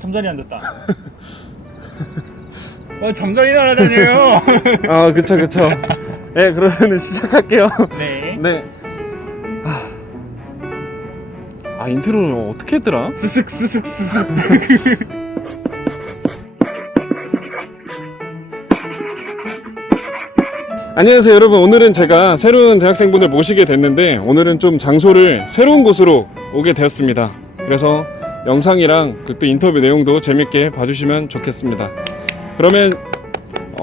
잠자리 앉았다. 잠자리 날아다녀요. 아, 그쵸. 네, 그러면 시작할게요. 네. 네. 인트로를 어떻게 했더라? 스슥. 안녕하세요, 여러분. 오늘은 제가 새로운 대학생분을 모시게 됐는데, 오늘은 좀 장소를 새로운 곳으로 오게 되었습니다. 그래서 영상이랑 그 또 인터뷰 내용도 재밌게 봐주시면 좋겠습니다. 그러면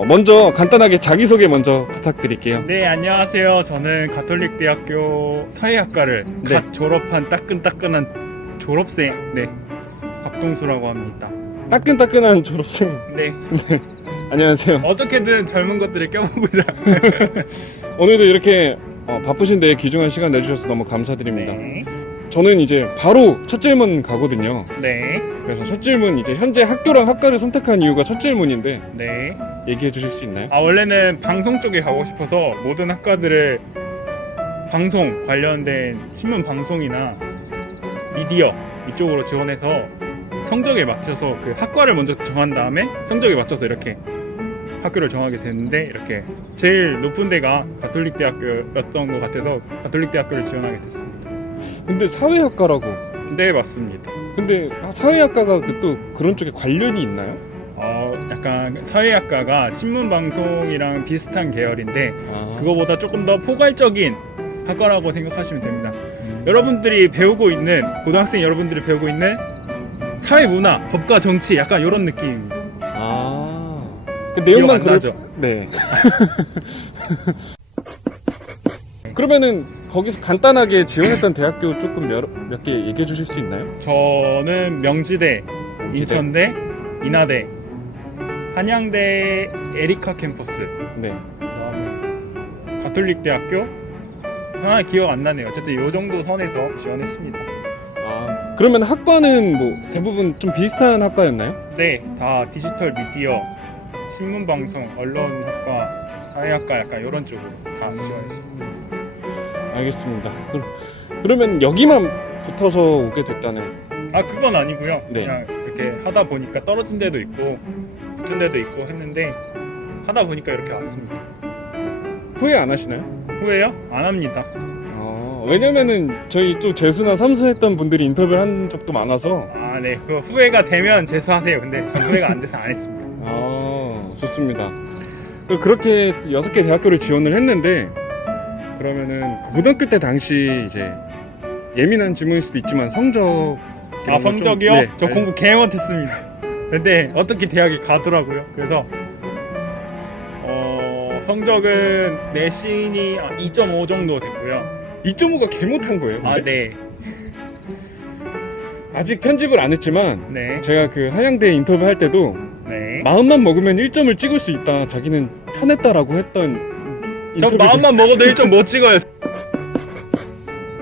먼저 간단하게 자기소개 먼저 부탁드릴게요. 네, 안녕하세요. 저는 가톨릭대학교 사회학과를 갓 졸업한 따끈따끈한 졸업생, 박동수라고 합니다. 따끈따끈한 졸업생. 네. 안녕하세요. 어떻게든 젊은 것들을 껴보자. 오늘도 이렇게 바쁘신데 귀중한 시간 내주셔서 너무 감사드립니다. 네. 저는 이제 바로 첫 질문 가거든요. 네. 그래서 첫 질문, 이제 현재 학교랑 학과를 선택한 이유가 첫 질문인데 네. 얘기해 주실 수 있나요? 원래는 방송 쪽에 가고 싶어서 모든 학과들을 방송 관련된 신문 방송이나 미디어 이쪽으로 지원해서 성적에 맞춰서 그 학과를 먼저 정한 다음에 성적에 맞춰서 이렇게 학교를 정하게 됐는데, 이렇게 제일 높은 데가 가톨릭대학교였던 것 같아서 가톨릭대학교를 지원하게 됐습니다. 근데 사회학과라고. 네, 맞습니다. 근데 사회학과가 또 그런 쪽에 관련이 있나요? 약간 사회학과가 신문방송이랑 비슷한 계열인데 그거보다 그거보다 조금 더 포괄적인 학과라고 생각하시면 됩니다. 여러분들이 배우고 있는, 고등학생 여러분들이 배우고 있는 사회문화, 법과 정치 약간 이런 느낌입니다. 그 내용만 기억 안 나죠? 네. 그러면은 거기서 간단하게 지원했던 대학교 조금 몇 개 얘기해 주실 수 있나요? 저는 명지대, 인천대, 인하대, 한양대 에리카 캠퍼스, 네. 그다음에 가톨릭대학교, 하나 기억 안 나네요. 어쨌든 요 정도 선에서 지원했습니다. 그러면 학과는 뭐 대부분 좀 비슷한 학과였나요? 네, 다 디지털 미디어, 신문방송, 언론학과, 사회학과 약간 이런 쪽으로 다 지원했습니다. 알겠습니다. 그러면 여기만 붙어서 오게 됐다는. 그건 아니고요. 네. 그냥 이렇게 하다 보니까 떨어진 데도 있고 붙은 데도 있고 했는데 하다 보니까 이렇게 왔습니다. 후회 안 하시나요? 후회요? 안 합니다. 왜냐면은 저희 또 재수나 삼수했던 분들이 인터뷰를 한 적도 많아서. 네. 그거 후회가 되면 재수하세요. 근데 전 후회가 안 돼서 안 했습니다. 좋습니다. 그렇게 6개 대학교를 지원을 했는데, 그러면은 고등학교 때 당시 이제 예민한 질문일 수도 있지만 성적. 성적이요? 네. 저 공부 개 못했습니다. 근데 어떻게 대학에 가더라고요. 그래서 성적은 내신이 2.5 정도 됐고요. 2.5가 개 못한 거예요? 네. 아직 편집을 안 했지만 네. 제가 그 한양대 인터뷰 할 때도 네. 마음만 먹으면 1점을 찍을 수 있다, 자기는 편했다라고 했던. 저 마음만 먹어도 1점 못 찍어요.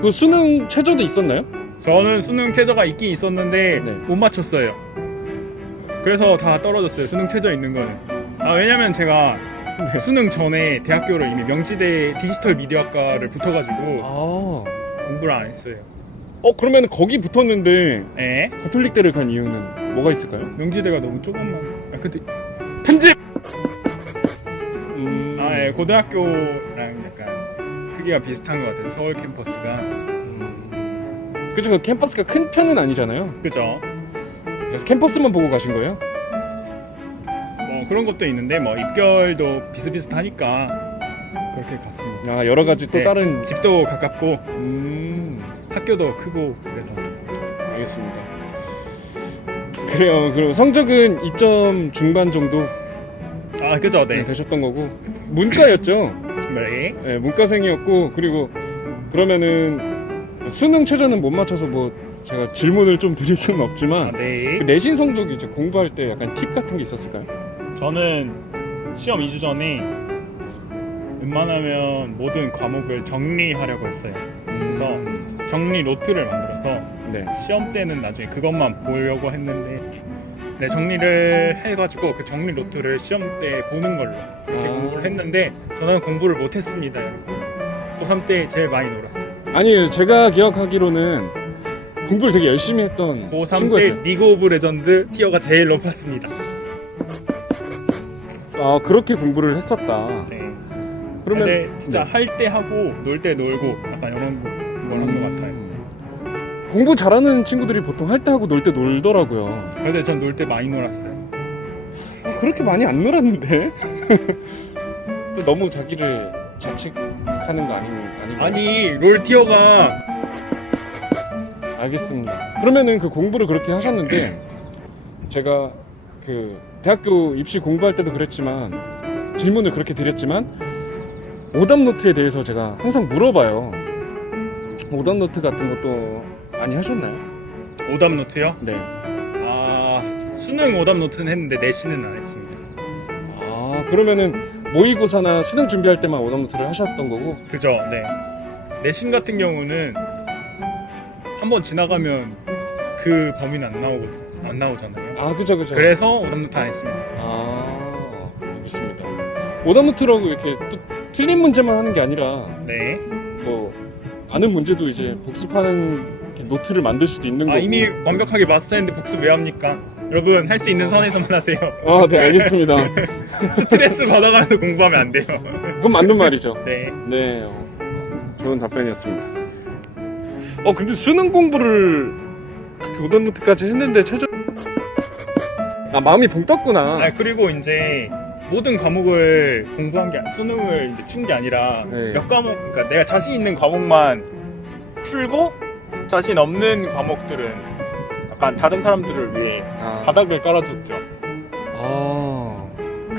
그 수능 최저도 있었나요? 저는 수능 최저가 있긴 있었는데 못 맞췄어요. 그래서 다 떨어졌어요. 수능 최저 있는 거는. 왜냐면 제가 수능 전에 대학교를 이미 명지대 디지털 미디어학과를 붙어가지고 공부를 안 했어요. 그러면 거기 붙었는데 네. 가톨릭대를 간 이유는 뭐가 있을까요? 명지대가 너무 조금만. 근데 편집. 고등학교랑 약간 크기가 비슷한 것 같아요. 서울 캠퍼스가. 그쵸, 그 캠퍼스가 큰 편은 아니잖아요. 그죠. 그래서 캠퍼스만 보고 가신 거예요? 그런 것도 있는데 입결도 비슷비슷하니까 그렇게 갔습니다. 여러 가지 또 다른. 집도 가깝고 학교도 크고 그래서. 알겠습니다. 그래요. 그럼 성적은 2점 중반 정도 그죠. 네. 되셨던 거고, 문과였죠? 네. 문과생이었고, 그리고 그러면은 수능 최저는 못 맞춰서 제가 질문을 좀 드릴 수는 없지만 네. 그 내신 성적이 이제 공부할 때 약간 팁 같은 게 있었을까요? 저는 시험 2주 전에 웬만하면 모든 과목을 정리하려고 했어요. 그래서 정리 노트를 만들어서 시험 때는 나중에 그것만 보려고 했는데, 정리를 해가지고 그 정리 노트를 시험 때 보는 걸로 그렇게 공부를 했는데 저는 공부를 못했습니다. 고3 때 제일 많이 놀았어요. 아니에요. 제가 기억하기로는 공부를 되게 열심히 했던 고3 때 친구였어요. 리그 오브 레전드 티어가 제일 높았습니다. 아, 그렇게 공부를 했었다. 네. 그러면 근데 진짜 네. 할 때 하고 놀 때 놀고 약간 이런 걸 한 것 같아요. 공부 잘하는 친구들이 보통 할 때 하고 놀 때 놀더라고요. 근데 전 놀 때 많이 놀았어요. 그렇게 많이 안 놀았는데. 또 너무 자기를 자책하는 거 아닌가요? 아니 롤 티어가 알겠습니다. 그러면은 그 공부를 그렇게 하셨는데 제가 그 대학교 입시 공부할 때도 그랬지만 질문을 그렇게 드렸지만 오답노트에 대해서 제가 항상 물어봐요. 오답노트 같은 것도 많이 하셨나요? 오답 노트요? 네. 아 수능 오답 노트는 했는데 내신은 안 했습니다. 아, 그러면은 모의고사나 수능 준비할 때만 오답노트를 하셨던 거고. 그죠? 네. 내신 같은 경우는 한번 지나가면 그 범위는 안 나오잖아요. 아, 그죠. 그래서 오답 노트 안 했습니다. 아, 알겠습니다. 오답노트라고 이렇게 또 틀린 문제만 하는 게 아니라 네. 뭐 아는 문제도 이제 복습하는 이렇게 노트를 만들 수도 있는 거고. 이미 완벽하게 마스터했는데 복습 왜 합니까? 여러분 할 수 있는 선에서만 하세요. 아, 네, 알겠습니다. 스트레스 받아가면서 공부하면 안 돼요. 그건 맞는 말이죠. 네. 네, 좋은 답변이었습니다. 근데 수능 공부를 그렇게 오답노트까지 했는데 최저 마음이 붕 떴구나. 그리고 이제 모든 과목을 공부한 게 수능을 이제 친 게 아니라 네. 몇 과목, 그러니까 내가 자신 있는 과목만 풀고 자신 없는 과목들은 약간 다른 사람들을 위해 바닥을 깔아줬죠.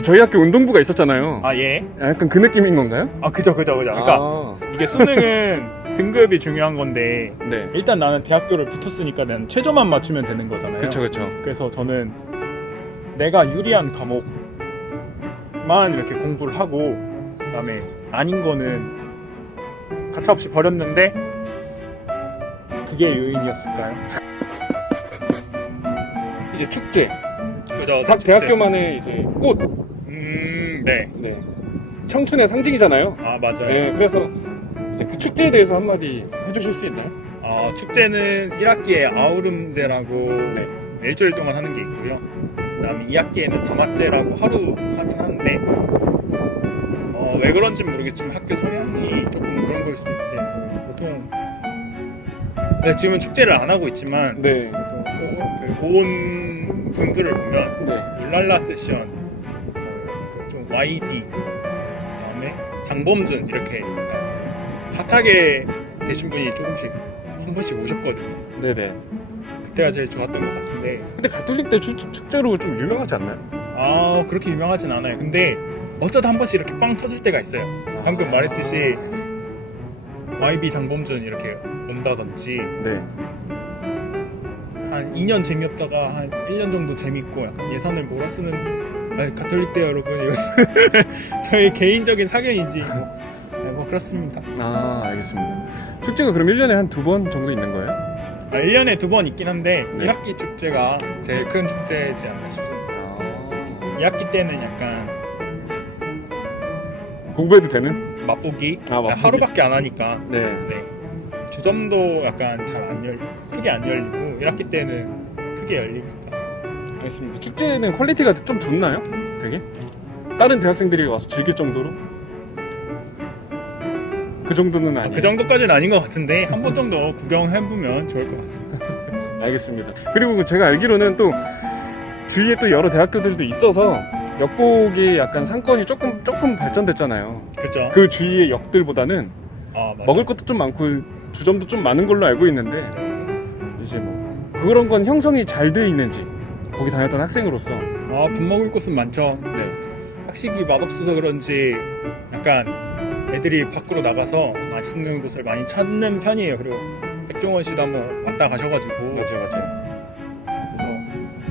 저희 학교 운동부가 있었잖아요. 예. 약간 그 느낌인 건가요? 그죠. 그러니까 이게 수능은 등급이 중요한 건데 네. 일단 나는 대학교를 붙었으니까 난 최저만 맞추면 되는 거잖아요. 그쵸. 그래서 저는 내가 유리한 과목만 이렇게 공부를 하고 그다음에 아닌 거는 가차없이 버렸는데 그게 요인이었을까요? 이제 축제. 그죠. 각 대학교만의 이제 꽃. 네. 네. 청춘의 상징이잖아요. 맞아요. 네, 그래서 이제 그 축제에 대해서 한마디 해주실 수 있나요? 축제는 1학기에 아우름제라고 네. 일주일 동안 하는 게 있고요. 그다음에 2학기에는 다마제라고 하루 하긴 하는데 왜 그런지 모르겠지만 학교 성향이 조금 그런 걸 수도 있는데 보통 지금은 축제를 안 하고 있지만 네. 보통 온 분들을 보면 네. 울랄라 세션, 좀 YD, 그다음에 장범준 이렇게 핫하게 되신 분이 조금씩 한 번씩 오셨거든요. 네네. 그때가 제일 좋았던 것 같은데. 근데 가톨릭 때 축제로 좀 유명하지 않나요? 그렇게 유명하진 않아요. 근데 어쩌다 한 번씩 이렇게 빵 터질 때가 있어요. 방금 말했듯이 YB 장범준 이렇게 온다든지 네. 한 2년 재미없다가 한 1년 정도 재밌고 예산을 몰아 쓰는 가톨릭 때 여러분 이건 저희 개인적인 사견이지 뭐 그렇습니다. 알겠습니다. 축제가 그럼 1년에 한 2번 정도 있는 거예요? 1년에 2번 있긴 한데 네. 1학기 축제가 제일 큰 축제지 않나 싶습니다. 2학기 때는 약간 공부해도 되는? 맛보기 맛보기. 하루밖에 안 하니까 네. 주점도 약간 크게 안 열리고 1학기 때는 크게 열리니까. 알겠습니다. 축제는 퀄리티가 좀 좋나요? 되게? 다른 대학생들이 와서 즐길 정도로? 그 정도는 아니에요. 그 정도까지는 아닌 것 같은데 한 번 정도 구경해보면 좋을 것 같습니다. 알겠습니다. 그리고 제가 알기로는 또 주위에 또 여러 대학교들도 있어서 역복이 약간 상권이 조금 발전됐잖아요. 그렇죠? 그 주위의 역들보다는 맞아요. 먹을 것도 좀 많고 주점도 좀 많은 걸로 알고 있는데 이제 뭐 그런 건 형성이 잘 돼 있는지 거기 다녔던 학생으로서. 밥 먹을 곳은 많죠. 네. 학식이 맛없어서 그런지 약간 애들이 밖으로 나가서 맛있는 곳을 많이 찾는 편이에요. 그리고 백종원 씨도 한번 왔다 가셔가지고 맞아요. 그래서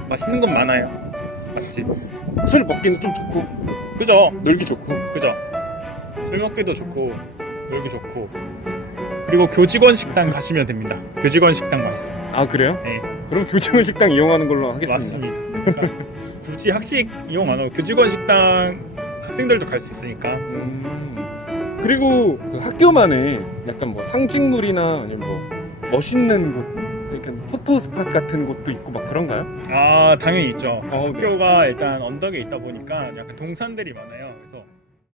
맛있는 건 많아요. 맛집. 술 먹기는 좀 좋고 그죠? 놀기 좋고. 그죠? 술 먹기도 좋고 놀기 좋고 그리고 교직원 식당 가시면 됩니다. 교직원 식당 맛있어요. 그래요? 네. 그럼 교직원 식당 이용하는 걸로 하겠습니다. 맞습니다. 그러니까 굳이 학식 이용 안 하고 교직원 식당 학생들도 갈 수 있으니까. 그리고 그 학교만의 약간 뭐 상징물이나 아니면 뭐 멋있는 곳 같은 포토 스팟 같은 곳도 있고 막 그런가요? 아 당연히 있죠. 네. 학교가 일단 언덕에 있다 보니까 약간 동산들이 많아요. 그래서